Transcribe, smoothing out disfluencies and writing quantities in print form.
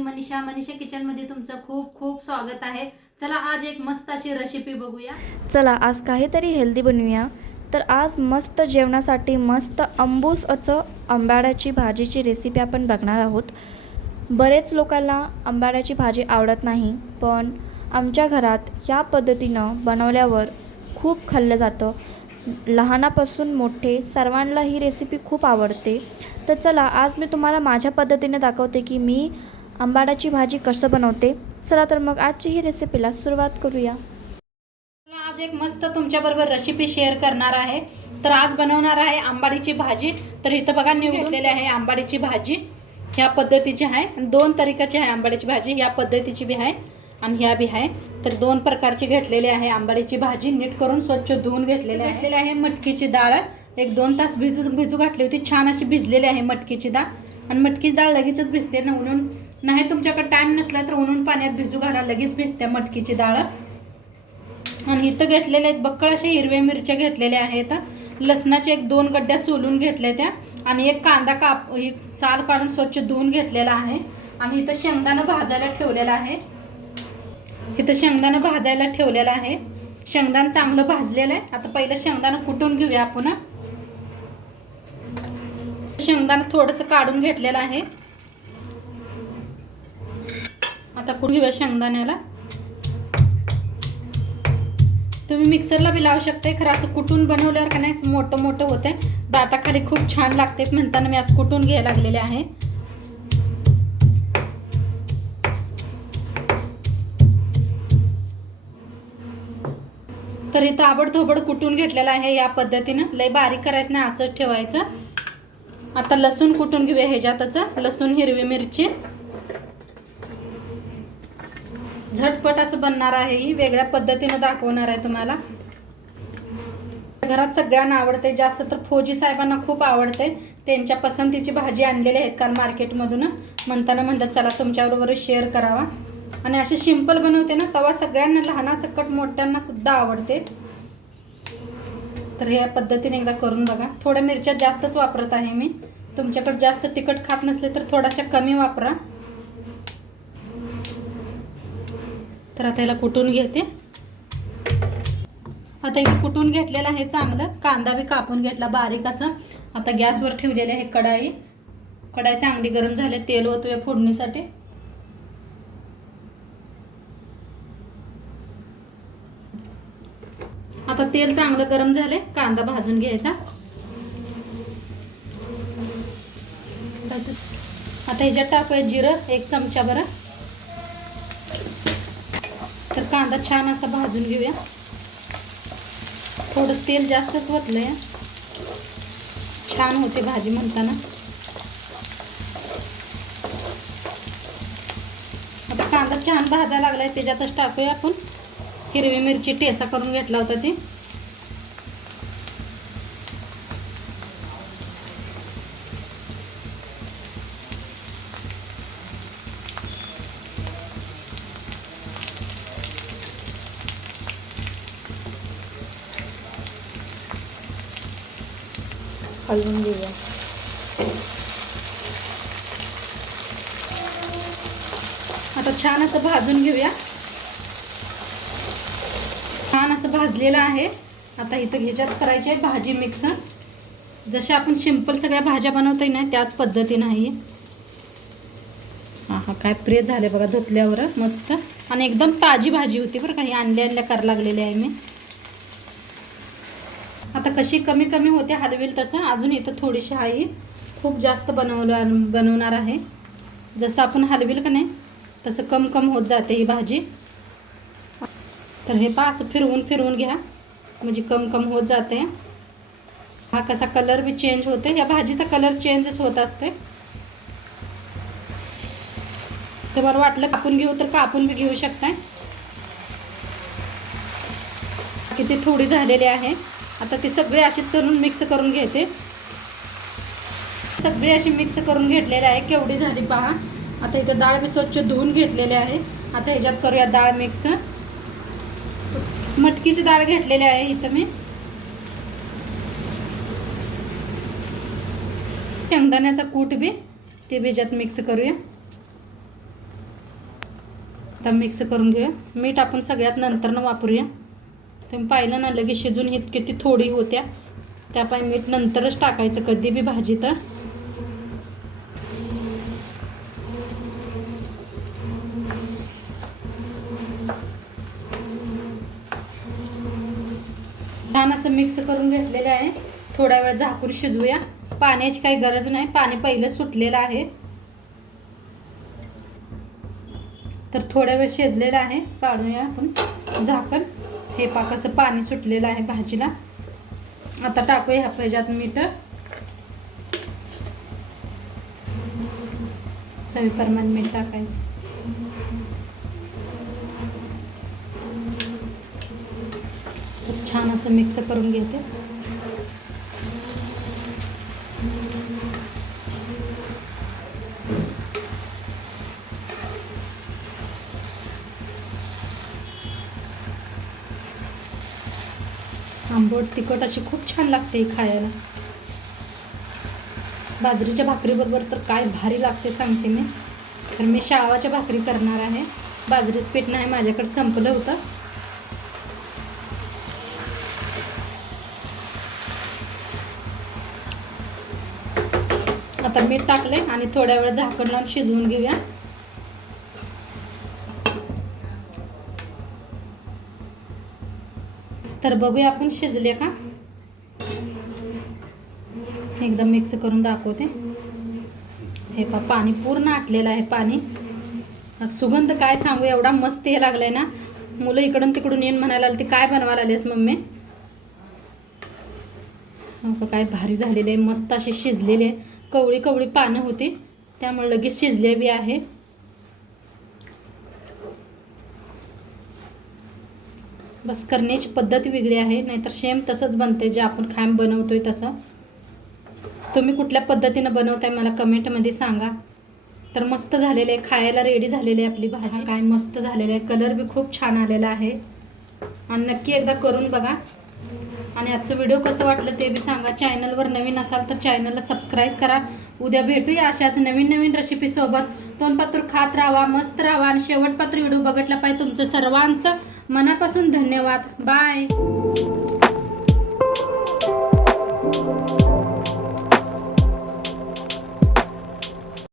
मी मनीषा किचनमध्ये तुमचं खूप खूप स्वागत आहे। चला आज एक मस्त अशी रेसिपी बघूया। चला आज काहीतरी हेल्दी बनवूया। तर आज मस्त जेवणासाठी मस्त अंबूस असं आंबाड्याची भाजीची रेसिपी आपण बघणार आहोत। बरेच लोकांना आंबाड्याची भाजी आवडत नाही, पण आमच्या घरात या पद्धतीनं बनवल्यावर खूप खाल्लं जातं। लहानापासून मोठे सर्वांना ही रेसिपी खूप आवडते। तर चला आज मी तुम्हाला माझ्या पद्धतीने दाखवते की मी आंबाड्याची भाजी कसं बनवते। चला तर मग आजची ही रेसिपीला सुरुवात करूया। आज एक मस्त तुमच्याबरोबर रेसिपी शेअर करणार आहे। तर आज बनवणार आहे आंबाडीची भाजी। तर इथं बघा निवडलेली आहे आंबाडीची भाजी। ह्या पद्धतीची आहे, दोन तरीकाची आहे आंबाडीची भाजी। या पद्धतीची बी आहे आणि ह्या बी आहे। तर दोन प्रकारची घेतलेली आहे आंबाडीची भाजी। नीट करून स्वच्छ धुवून घेतलेली आहे। मटकीची डाळ एक 2 तास भिजू घातली होती। छान अशी भिजलेली आहे मटकीची डाळ। आणि मटकीची डाळ लगेचच भिजते ना, उन्हून नाही तुमच्याकडे टाइम नसला तर उन्हून पाण्यात भिजू घाला, लगेच भिजते मटकीची डाळ। आणि इथं घेतलेले आहेत बक्कळ अशा हिरव्या मिरच्या घेतलेल्या आहेत। लसणाचे एक 2 गड्ड्या सोलून घेतल्या त्या, आणि एक कांदा साल काढून स्वच्छ धुवून घेतलेला आहे। आणि इथं शेंगदाणा भाजायला ठेवलेला आहे। शेंगदाणा चांगलं भाजलेलं आहे। आता पहिलं शेंगदाणा कुटून घेऊया आपण। शेंगदाणा थोडंसं काढून घेतलेलं आहे। आता कुटून घेऊया शेंगदाण्याला। तुम्ही मिक्सरला बी लावू शकता, खरं असं कुटून बनवल्यावर का नाही मोठं मोठं होते, दाताखाली खूप छान लागते म्हणताना मी असं कुटून घ्यायला लागलेले आहे। तर इथं आबडधोबड कुटून घेतलेला आहे या पद्धतीनं। लय बारीक करायचं नाही, असंच ठेवायचं। आता लसूण कुटून घेऊया ह्याच्यातच। लसूण, हिरवी मिरची, झटपट असं बनणार आहे। ही वेगळ्या पद्धतीनं दाखवणार आहे तुम्हाला। घरात सगळ्यांना आवडते, जास्त तर फौजी साहेबांना खूप आवडते। त्यांच्या पसंतीची भाजी आणलेली आहेत काल मार्केटमधून, म्हणताना म्हणलं चला तुमच्याबरोबर शेअर करावा। आणि अशी सिंपल बनवते ना, तवा सगळ्यांना लहानासकट मोठ्यांना सुद्धा आवडते। तर या पद्धतीने एकदा करून बघा। थोड्या मिरच्या जास्तच वापरत आहे मी, तुमच्याकडे जास्त तिखट खात नसले तर थोड्याशा कमी वापरा। तर आता याला कुटून घेते। आता इथे कुटून घेतलेलं आहे चांगलं। कांदा बी कापून घेतला बारीक असं। आता गॅसवर ठेवलेली आहे कढाई चांगली गरम झाली। तेल ओतूया फोडणीसाठी। आता तेल चांगलं गरम झाले, कांदा भाजून घ्यायचा। आता ह्याच्यात टाकूया जिरं 1 चमचा बरं। तर कांदा छान असा भाजून घेऊया। थोडंसं तेल जास्तच ओतलंय, छान होते भाजी म्हणताना। आता कांदा छान भाजायला लागलाय, त्याच्यातच टाकूया आपण हिरवी मिरची ठेचा करून घेतला होता ती। हलवून घेऊया। आता छान असं भाजून घेऊया। छान असं भाजलेलं आहे। आता इथं ह्याच्यात करायची आहे भाजी मिक्स। जशा आपण सिंपल सगळ्या भाज्या बनवतोय ना त्याच पद्धतीने आहे। हा काय प्रेस झाले बघा धुतल्यावर मस्त, आणि एकदम ताजी भाजी होती बरं का। ही आणल्या करायला लागलेली आहे मी। आता कशी कमी कमी होते हलवेल तसं अजून इथं थोडीशी आहे, खूप जास्त बनवणार आहे। जसं आपण हलवेल का नाही तसं कम होत जाते ही भाजी। तर हे पहा असं फिरवून घ्या, म्हणजे कम होत जाते। हा कसा कलर बी चेंज होते, या भाजीचा कलर चेंजच होत असते। तर मला वाटलं कापून घेऊ तर कापून बी घेऊ शकताय। किती थोडी झालेली आहे। आता ती सगळी अशीच करून मिक्स करून घेते। सगळी अशी मिक्स करून घेतलेली आहे। केवढी झाली पहा। आता इथे डाळ बी स्वच्छ धुवून घेतलेली आहे। आता ह्याच्यात करूया डाळ मिक्स। मटकीची डाळ घेतलेली आहे इथं मी। शेंगदाण्याचा कूट बी ते ह्याच्यात मिक्स करूया। आता मिक्स करून घेऊया. मीठ आपण सगळ्यात नंतरनं वापरूया. तुम्ही पाहिलं ना लगेच शिजून ही किती थोडी होत्या, त्यापायी मीठ नंतरच टाकायचं कधी बी भाजी. तर छान असं मिक्स करून घेतलेलं आहे. थोडा वेळ झाकून शिजवूया. पाण्याची काही गरज नाही, पाणी पहिलं सुटलेलं आहे. तर थोड्या वेळ शिजलेलं आहे. काढूया आपण झाकण. हे पाक असं पाणी सुटलेलं आहे भाजीला. आता टाकूया ह्या ह्याच्यात मीठ. चवीप्रमाणे मीठ टाकायचं. छान असं मिक्स करून घेते. आंबट तिखट अशी खूप छान लागते खायला. बाजरीच्या भाकरीबरोबर तर काय भारी लागते सांगते मी. तर मी शाळवाच्या भाकरी करणार आहे. बाजरीचं पीठ नाही माझ्याकडे, संपलं होतं. आता मीठ टाकले आणि थोड्या वेळ झाकण लावून शिजवून घेऊया. तर बघूया आपण शिजले का. एकदम मिक्स करून दाखवते. हे पाणी पूर्ण आटलेलं आहे. पाणी सुगंध काय सांगू, एवढा मस्त हे लागलाय ना. मुलं इकडून तिकडून येऊन म्हणायला लागली, काय बनवायला आलीस मम्मी. काय भारी झालेले आहे, मस्त असे शिजलेले आहे. कवळी कवळी पानं होती त्यामुळे लगेच शिजले बी आहे. बस करण्याची पद्धत वेगळी आहे, नाहीतर सेम तसंच बनते जे आपण कायम बनवतोय तसं. तुम्ही कुठल्या पद्धतीनं बनवताय मला कमेंटमध्ये सांगा. तर मस्त झालेले आहे, खायला रेडी झालेली आहे आपली भाजी. काय मस्त झालेलं आहे. कलर बी खूप छान आलेला आहे. आणि नक्की एकदा करून बघा. आणि आजचं व्हिडिओ कसं वाटलं ते बी सांगा. चॅनलवर नवीन असाल तर चॅनलला सबस्क्राईब करा. उद्या भेटूया अशाच नवीन नवीन रेसिपीसोबत. तोंडपात्र खात राहा, मस्त राहा. आणि शेवटपात्र व्हिडिओ बघितला पाहिजे. तुमचं सर्वांचं मनापासून धन्यवाद. बाय.